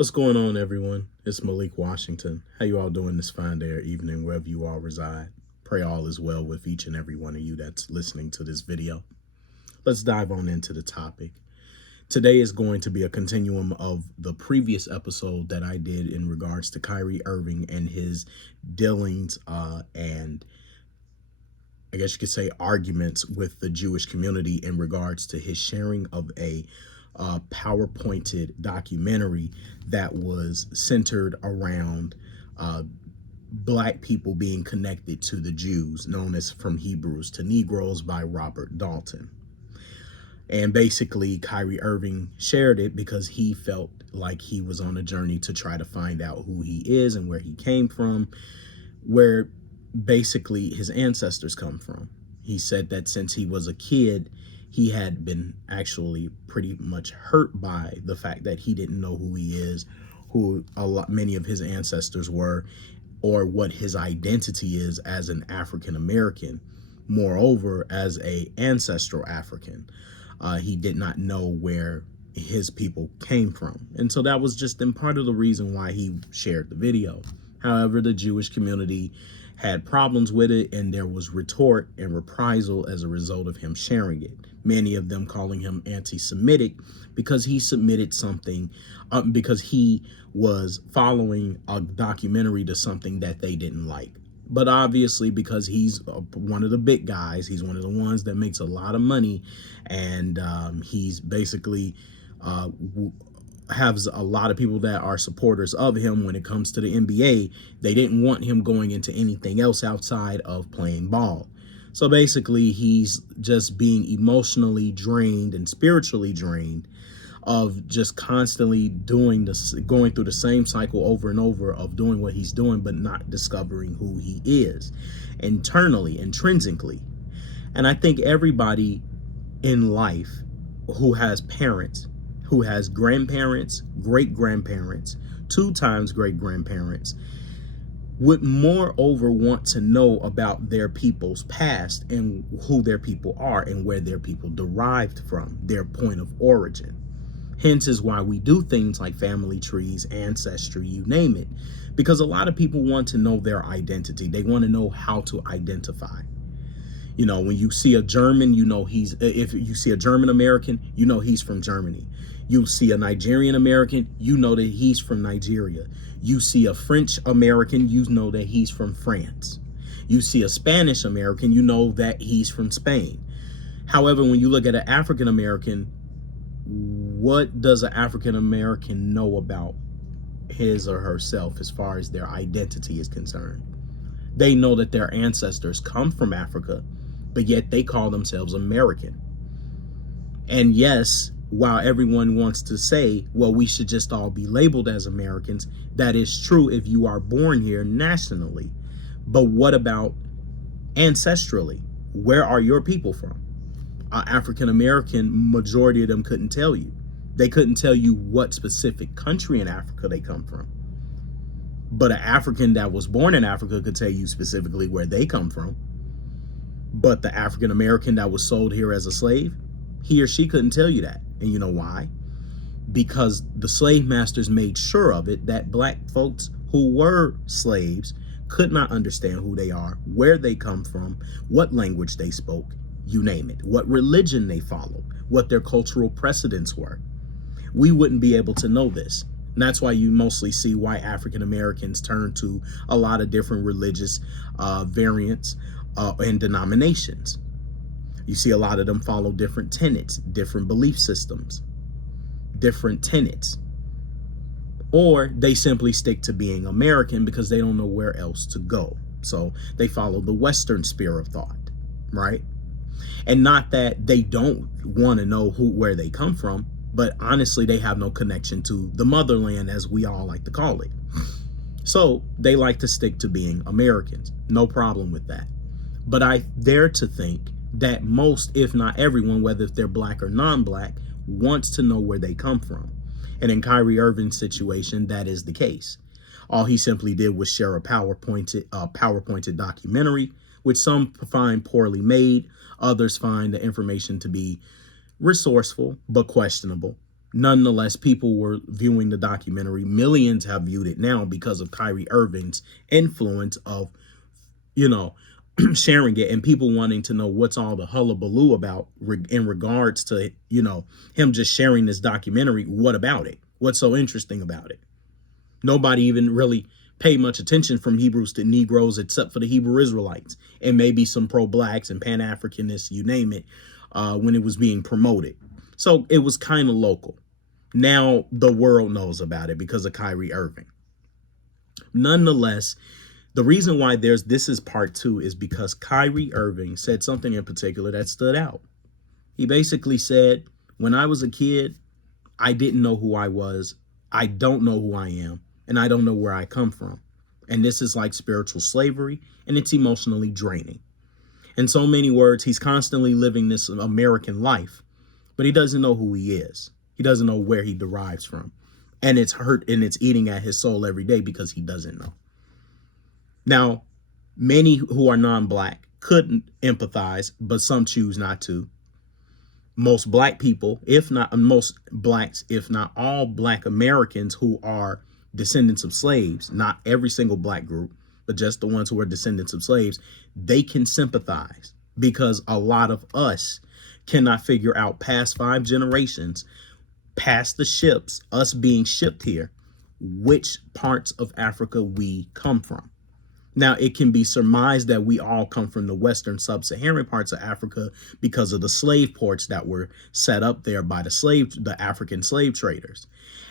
What's going on, everyone? It's Malik Washington. How you all doing this fine day or evening, wherever you all reside? Pray all is well with each and every one of you that's listening to this video. Let's dive on into the topic. Today is going to be a continuum of the previous episode that I did in regards to Kyrie Irving and his dealings and I guess you could say arguments with the Jewish community in regards to his sharing of a PowerPointed documentary that was centered around Black people being connected to the Jews, known as From Hebrews to Negroes by Robert Dalton. And basically, Kyrie Irving shared it because he felt like he was on a journey to try to find out who he is and where he came from, where basically his ancestors come from. He said that since he was a kid, he had been actually pretty much hurt by the fact that he didn't know who he is, who many of his ancestors were, or what his identity is as an African American. Moreover, as a ancestral African, he did not know where his people came from. And so that was just in part of the reason why he shared the video. However, the Jewish community had problems with it, and there was retort and reprisal as a result of him sharing it. Many of them calling him anti-Semitic because he submitted something, because he was following a documentary to something that they didn't like. But obviously, because he's one of the big guys, he's one of the ones that makes a lot of money, and he's basically has a lot of people that are supporters of him when it comes to the NBA. They didn't want him going into anything else outside of playing ball. So basically, he's just being emotionally drained and spiritually drained of just constantly doing this, going through the same cycle over and over of doing what he's doing, but not discovering who he is internally, intrinsically. And I think everybody in life who has parents, who has grandparents, great-grandparents, 2 times great-grandparents, would moreover want to know about their people's past and who their people are and where their people derived from, their point of origin. Hence is why we do things like family trees, ancestry, you name it, because a lot of people want to know their identity. They want to know how to identify. You know, when you see a German, you know if you see a German American, you know he's from Germany. You see a Nigerian American, you know that he's from Nigeria. You see a French American, you know that he's from France. You see a Spanish American, you know that he's from Spain. However, when you look at an African American, what does an African American know about his or herself as far as their identity is concerned? They know that their ancestors come from Africa, but yet they call themselves American. And yes, while everyone wants to say, well, we should just all be labeled as Americans, that is true if you are born here nationally. But what about ancestrally? Where are your people from? African American, majority of them couldn't tell you. They couldn't tell you what specific country in Africa they come from. But an African that was born in Africa could tell you specifically where they come from. But the African American that was sold here as a slave, he or she couldn't tell you that. And you know why? Because the slave masters made sure of it, that Black folks who were slaves could not understand who they are, where they come from, what language they spoke, you name it, what religion they followed, what their cultural precedents were. We wouldn't be able to know this. And that's why you mostly see why African Americans turn to a lot of different religious variants and denominations. You see a lot of them follow different tenets, different belief systems, different tenets. Or they simply stick to being American because they don't know where else to go. So they follow the Western sphere of thought, right? And not that they don't want to know where they come from, but honestly, they have no connection to the motherland, as we all like to call it. So they like to stick to being Americans. No problem with that. But I dare to think that most, if not everyone, whether if they're Black or non-Black, wants to know where they come from. And in Kyrie Irving's situation, that is the case. All he simply did was share a PowerPointed documentary, which some find poorly made. Others find the information to be resourceful, but questionable. Nonetheless, people were viewing the documentary. Millions have viewed it now because of Kyrie Irving's influence of, you know, sharing it, and people wanting to know what's all the hullabaloo about in regards to, him just sharing this documentary. What about it? What's so interesting about it? Nobody even really paid much attention from Hebrews to Negroes except for the Hebrew Israelites and maybe some pro-blacks and Pan-Africanists, you name it, when it was being promoted. So it was kind of local. Now the world knows about it because of Kyrie Irving. Nonetheless, the reason why this is part two is because Kyrie Irving said something in particular that stood out. He basically said, when I was a kid, I didn't know who I was. I don't know who I am, and I don't know where I come from. And this is like spiritual slavery, and it's emotionally draining. In so many words, he's constantly living this American life, but he doesn't know who he is. He doesn't know where he derives from. And it's hurt and it's eating at his soul every day because he doesn't know. Now, many who are non-black couldn't empathize, but some choose not to. Most black people, if not most blacks, if not all black Americans who are descendants of slaves, not every single black group, but just the ones who are descendants of slaves, they can sympathize because a lot of us cannot figure out past 5 generations, past the ships, us being shipped here, which parts of Africa we come from. Now, it can be surmised that we all come from the western sub-Saharan parts of Africa because of the slave ports that were set up there by the African slave traders,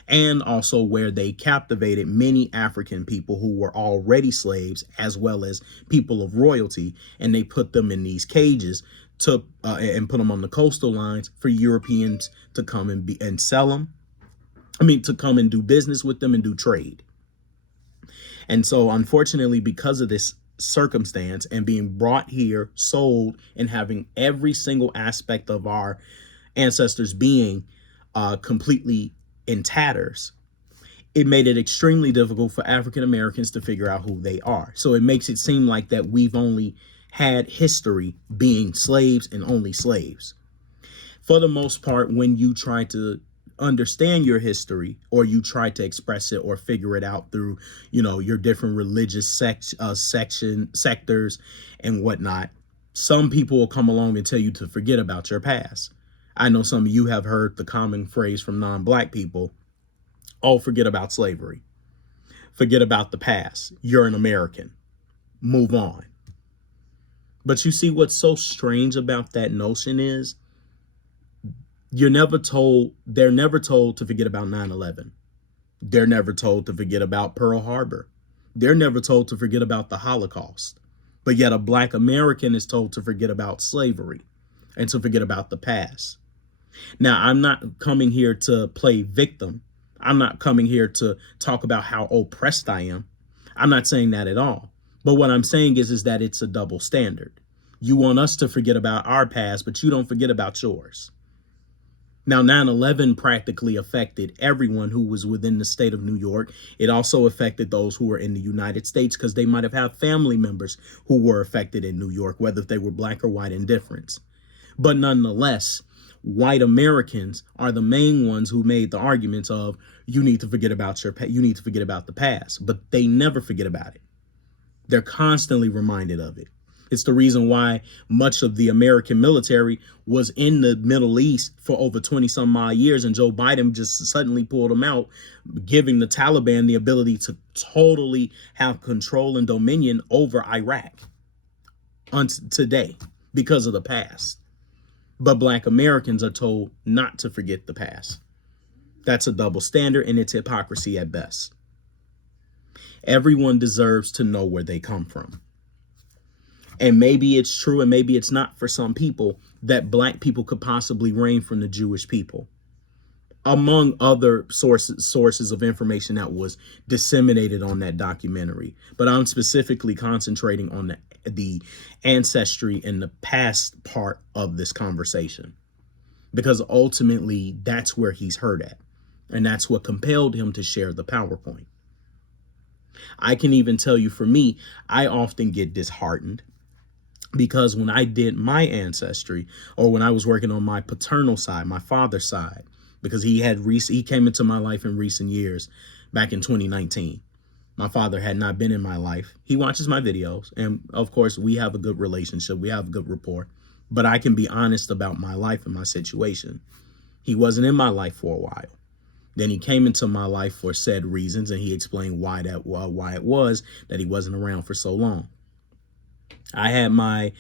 and also where they captivated many African people who were already slaves, as well as people of royalty, and they put them in these cages and put them on the coastal lines for Europeans to come and sell them. To come and do business with them and do trade. And so, unfortunately, because of this circumstance and being brought here, sold, and having every single aspect of our ancestors being completely in tatters, it made it extremely difficult for African Americans to figure out who they are. So it makes it seem like that we've only had history being slaves and only slaves. For the most part, when you try to understand your history, or you try to express it or figure it out through, your different religious sectors and whatnot, some people will come along and tell you to forget about your past. I know some of you have heard the common phrase from non-black people, oh, forget about slavery. Forget about the past. You're an American. Move on. But you see, what's so strange about that notion is they're never told to forget about 9/11. They're never told to forget about Pearl Harbor. They're never told to forget about the Holocaust. But yet a black American is told to forget about slavery and to forget about the past. Now, I'm not coming here to play victim. I'm not coming here to talk about how oppressed I am. I'm not saying that at all. But what I'm saying is that it's a double standard. You want us to forget about our past, but you don't forget about yours. Now, 9/11 practically affected everyone who was within the state of New York. It also affected those who were in the United States because they might have had family members who were affected in New York, whether they were black or white, indifference. But nonetheless, white Americans are the main ones who made the arguments of you need to forget about the past, but they never forget about it. They're constantly reminded of it. It's the reason why much of the American military was in the Middle East for over 20 some odd years, and Joe Biden just suddenly pulled them out, giving the Taliban the ability to totally have control and dominion over Iraq today because of the past. But black Americans are told not to forget the past. That's a double standard, and it's hypocrisy at best. Everyone deserves to know where they come from. And maybe it's true and maybe it's not for some people that black people could possibly reign from the Jewish people, among other sources of information that was disseminated on that documentary. But I'm specifically concentrating on the ancestry and the past part of this conversation, because ultimately that's where he's hurt at. And that's what compelled him to share the PowerPoint. I can even tell you, for me, I often get disheartened because when I did my ancestry, or when I was working on my paternal side, my father's side, because he came into my life in recent years, back in 2019. My father had not been in my life. He watches my videos, and of course, we have a good relationship. We have a good rapport, but I can be honest about my life and my situation. He wasn't in my life for a while. Then he came into my life for said reasons, and he explained why it was that he wasn't around for so long. I had my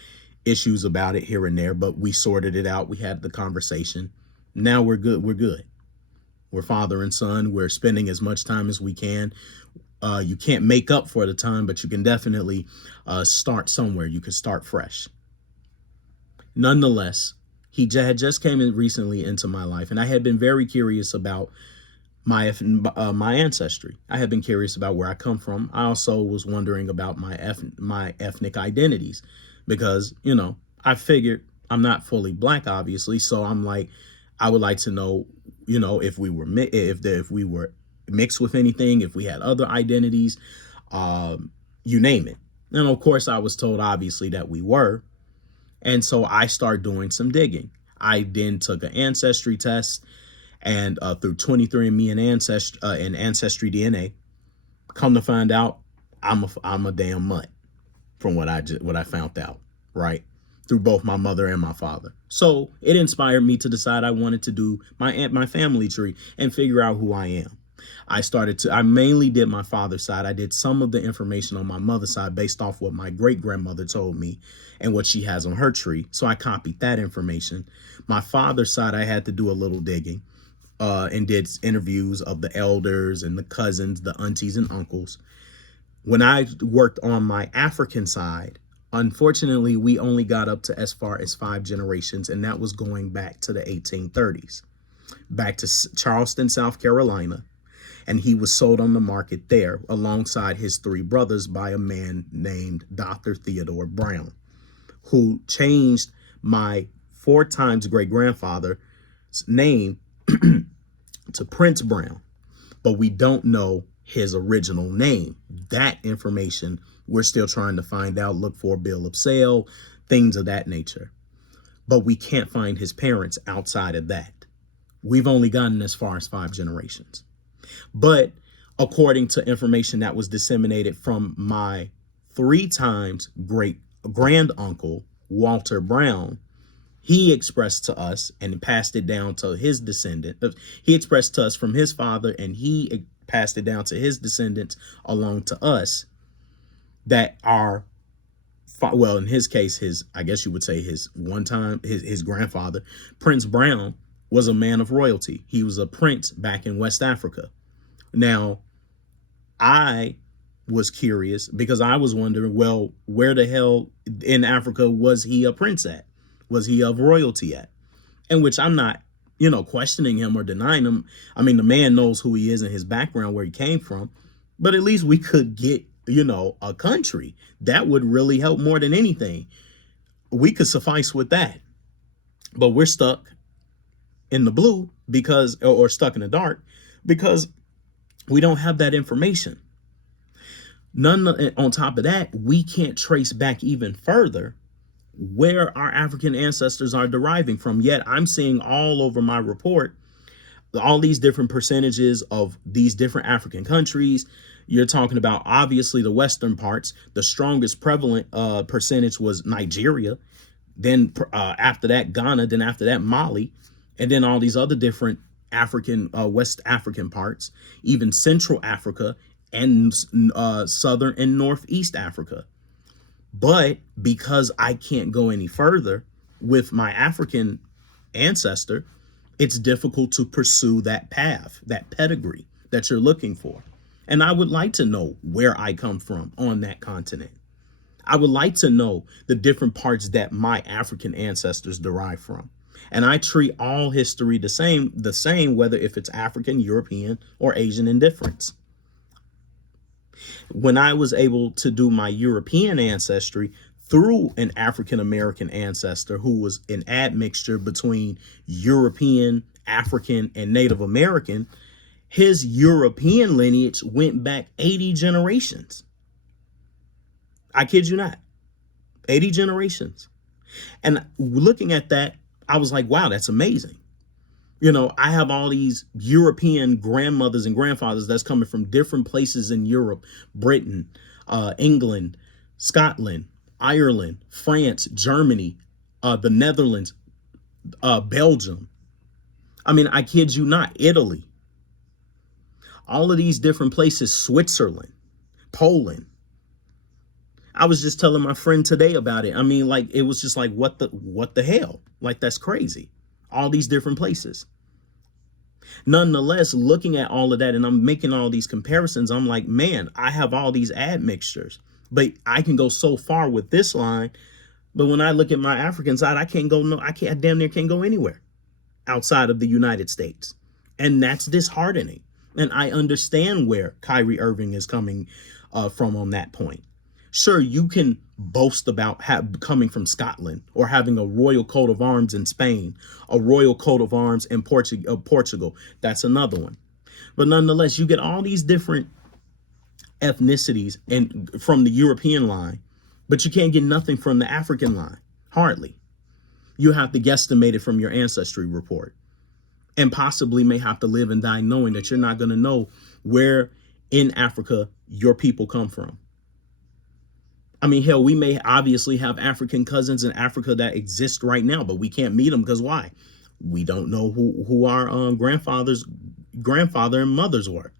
issues about it here and there, but we sorted it out. We had the conversation. Now we're good. We're good. We're father and son. We're spending as much time as we can. You can't make up for the time, but you can definitely start somewhere. You can start fresh. Nonetheless, he had just came in recently into my life, and I had been very curious about my ancestry. I had been curious about where I come from. I also was wondering about my ethnic identities, because, you know, I figured I'm not fully black, obviously. So I'm like, I would like to know, you know, if we were mixed with anything, if we had other identities, you name it. And of course, I was told, obviously, that we were. And so I started doing some digging. I then took an ancestry test, and through 23andMe and Ancestry DNA, come to find out, I'm a damn mutt, from what I found out, right? Through both my mother and my father. So it inspired me to decide I wanted to do my family tree and figure out who I am. I mainly did my father's side. I did some of the information on my mother's side based off what my great grandmother told me and what she has on her tree. So I copied that information. My father's side, I had to do a little digging and did interviews of the elders and the cousins, the aunties and uncles. When I worked on my African side, unfortunately, we only got up to as far as 5 generations, and that was going back to the 1830s, back to Charleston, South Carolina. And he was sold on the market there alongside his 3 brothers by a man named Dr. Theodore Brown, who changed my 4 times great-grandfather's name to Prince Brown. But we don't know his original name. That information we're still trying to find out, look for a bill of sale, things of that nature. But we can't find his parents outside of that. We've only gotten as far as 5 generations. But according to information that was disseminated from my 3 times great grand uncle, Walter Brown, he expressed to us and passed it down to his descendant. He expressed to us from his father, and he passed it down to his descendants along to us, that are, well, in his case, I guess you would say his grandfather, Prince Brown, was a man of royalty. He was a prince back in West Africa. Now, I was curious because I was wondering, well, where the hell in Africa was he a prince at? Was he of royalty at? In which I'm not, questioning him or denying him. I mean, the man knows who he is and his background, where he came from. But at least we could get, a country. That would really help more than anything. We could suffice with that. But we're stuck in the blue or stuck in the dark because we don't have that information. On top of that, we can't trace back even further where our African ancestors are deriving from. Yet I'm seeing all over my report all these different percentages of these different African countries. You're talking about, obviously, the western parts. The strongest prevalent percentage was Nigeria. Then after that, Ghana. Then after that, Mali. And then all these other different West African parts, even Central Africa and Southern and Northeast Africa. But because I can't go any further with my African ancestor, it's difficult to pursue that path, that pedigree that you're looking for. And I would like to know where I come from on that continent. I would like to know the different parts that my African ancestors derive from. And I treat all history the same, whether if it's African, European, or Asian in difference. When I was able to do my European ancestry through an African American ancestor who was an admixture between European, African, and Native American, his European lineage went back 80 generations. I kid you not. 80 generations. And looking at that, I was like, wow, that's amazing. You know, I have all these European grandmothers and grandfathers that's coming from different places in Europe, Britain, England, Scotland, Ireland, France, Germany, the Netherlands, Belgium. I mean, I kid you not, Italy, all of these different places, Switzerland, Poland. I was just telling my friend today about it. I mean, like, it was just like, what the hell? Like, that's crazy. All these different places. Nonetheless, looking at all of that and I'm making all these comparisons, I'm like, man, I have all these admixtures, but I can go so far with this line. But when I look at my African side, I can't go, no, I damn near can't go anywhere outside of the United States. And that's disheartening. And I understand where Kyrie Irving is coming from on that point. Sure, you can boast about coming from Scotland or having a royal coat of arms in Spain, a royal coat of arms in Portugal. That's another one. But nonetheless, you get all these different ethnicities and from the European line, but you can't get nothing from the African line. Hardly. You have to guesstimate it from your ancestry report and possibly may have to live and die knowing that you're not going to know where in Africa your people come from. I mean, hell, we may obviously have African cousins in Africa that exist right now, but we can't meet them because why? We don't know who our grandfather and mothers were.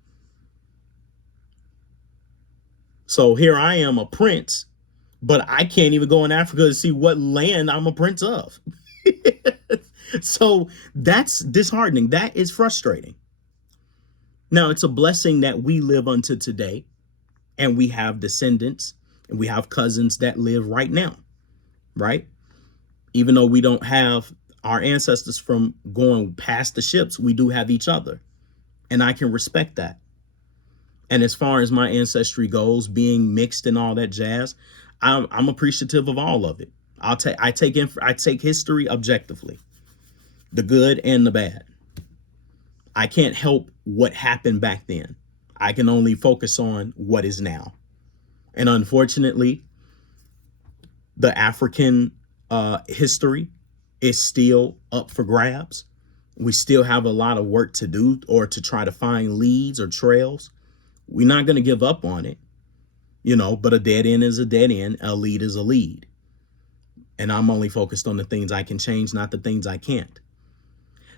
So here I am, a prince, but I can't even go in Africa to see what land I'm a prince of. So that's disheartening. That is frustrating. Now, it's a blessing that we live unto today and we have descendants and we have cousins that live right now, right? Even though we don't have our ancestors from going past the ships, we do have each other. And I can respect that. And as far as my ancestry goes, being mixed and all that jazz, I'm appreciative of all of it. I take history objectively, the good and the bad. I can't help what happened back then. I can only focus on what is now. And unfortunately, the African history is still up for grabs. We still have a lot of work to do or to try to find leads or trails. We're not going to give up on it, you know, but a dead end is a dead end. A lead is a lead. And I'm only focused on the things I can change, not the things I can't.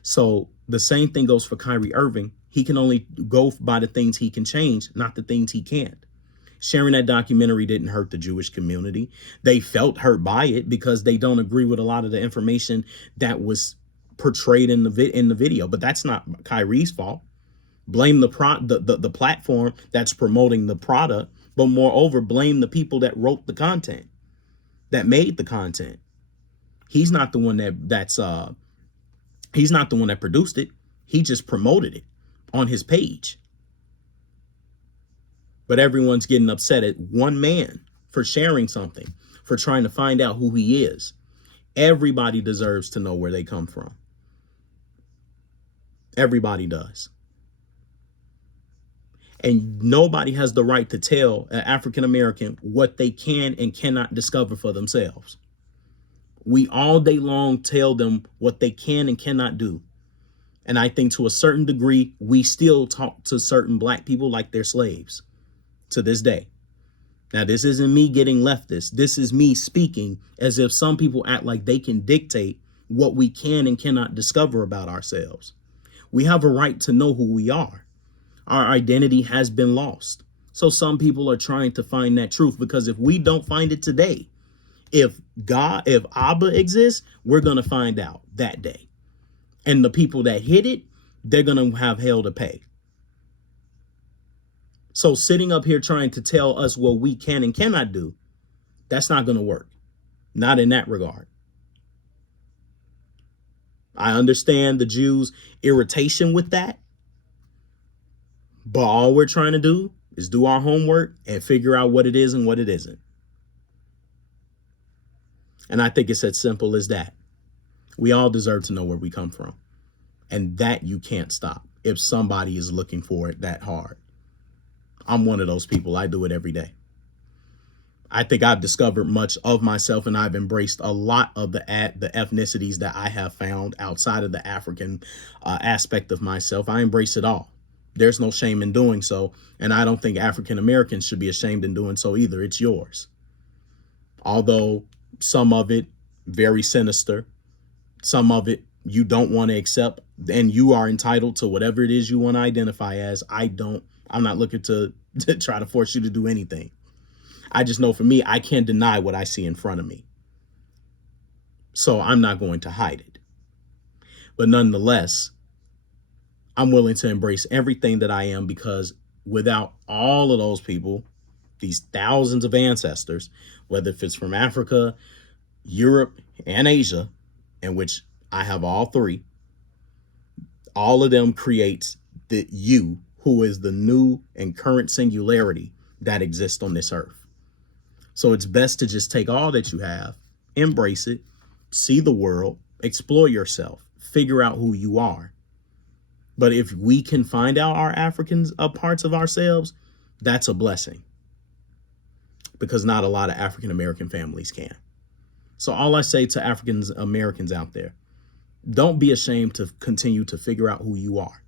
So the same thing goes for Kyrie Irving. He can only go by the things he can change, not the things he can't. Sharing that documentary didn't hurt the Jewish community. They felt hurt by it because they don't agree with a lot of the information that was portrayed in the video. But that's not Kyrie's fault. Blame the platform that's promoting the product, but moreover, blame the people that wrote the content, that made the content. He's not the one he's not the one that produced it. He just promoted it on his page. But everyone's getting upset at one man for sharing something, for trying to find out who he is. Everybody deserves to know where they come from. Everybody does. And nobody has the right to tell an African American what they can and cannot discover for themselves. We all day long tell them what they can and cannot do. And I think to a certain degree, we still talk to certain black people like they're slaves to this day. Now, this isn't me getting leftist. This is me speaking as if some people act like they can dictate what we can and cannot discover about ourselves. We have a right to know who we are. Our identity has been lost. So some people are trying to find that truth, because if we don't find it today, if Abba exists, we're going to find out that day. And the people that hid it, they're going to have hell to pay. So sitting up here trying to tell us what we can and cannot do, that's not going to work. Not in that regard. I understand the Jews' irritation with that. But all we're trying to do is do our homework and figure out what it is and what it isn't. And I think it's as simple as that. We all deserve to know where we come from. And that you can't stop if somebody is looking for it that hard. I'm one of those people. I do it every day. I think I've discovered much of myself, and I've embraced a lot of the ethnicities that I have found outside of the African aspect of myself. I embrace it all. There's no shame in doing so, and I don't think African Americans should be ashamed in doing so either. It's yours. Although some of it very sinister, some of it you don't want to accept, and you are entitled to whatever it is you want to identify as. I'm not looking to try to force you to do anything. I just know for me, I can't deny what I see in front of me. So I'm not going to hide it. But nonetheless, I'm willing to embrace everything that I am, because without all of those people, these thousands of ancestors, whether if it's from Africa, Europe, and Asia, in which I have all three, all of them creates the you, who is the new and current singularity that exists on this earth. So it's best to just take all that you have, embrace it, see the world, explore yourself, figure out who you are. But if we can find out our Africans parts of ourselves, that's a blessing, because not a lot of African American families can. So all I say to African Americans out there, don't be ashamed to continue to figure out who you are.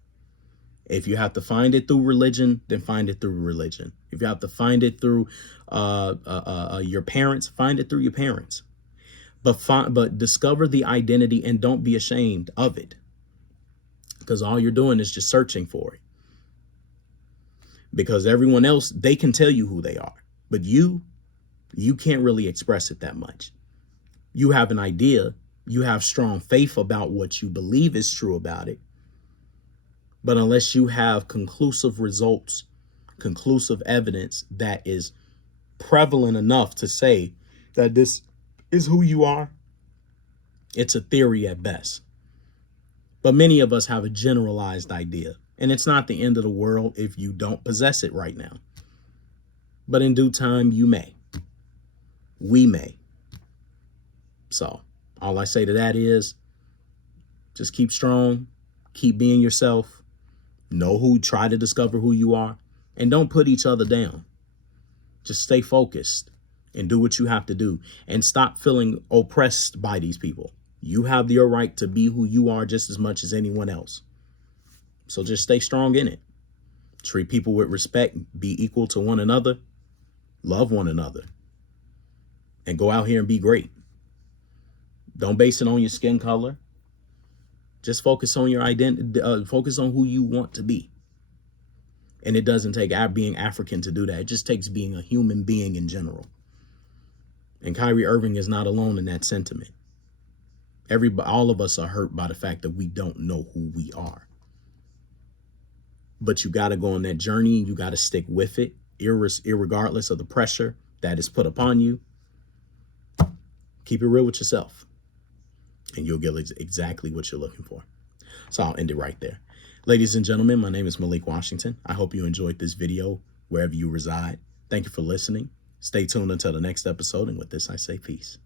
If you have to find it through religion, then find it through religion. If you have to find it through your parents, find it through your parents. But discover the identity and don't be ashamed of it, because all you're doing is just searching for it. Because everyone else, they can tell you who they are, but you can't really express it that much. You have an idea, you have strong faith about what you believe is true about it. But unless you have conclusive results, conclusive evidence that is prevalent enough to say that this is who you are, it's a theory at best. But many of us have a generalized idea, and it's not the end of the world if you don't possess it right now. But in due time, you may. We may. So all I say to that is just keep strong, keep being yourself. Try to discover who you are, and don't put each other down. Just stay focused and do what you have to do, and stop feeling oppressed by these people. You have your right to be who you are just as much as anyone else. So just stay strong in it. Treat people with respect, be equal to one another, love one another, and go out here and be great. Don't base it on your skin color. Just focus on your identity, focus on who you want to be. And it doesn't take being African to do that. It just takes being a human being in general. And Kyrie Irving is not alone in that sentiment. All of us are hurt by the fact that we don't know who we are. But you got to go on that journey, and you got to stick with it, irregardless of the pressure that is put upon you. Keep it real with yourself, and you'll get exactly what you're looking for. So I'll end it right there. Ladies and gentlemen, my name is Malik Washington. I hope you enjoyed this video wherever you reside. Thank you for listening. Stay tuned until the next episode. And with this, I say peace.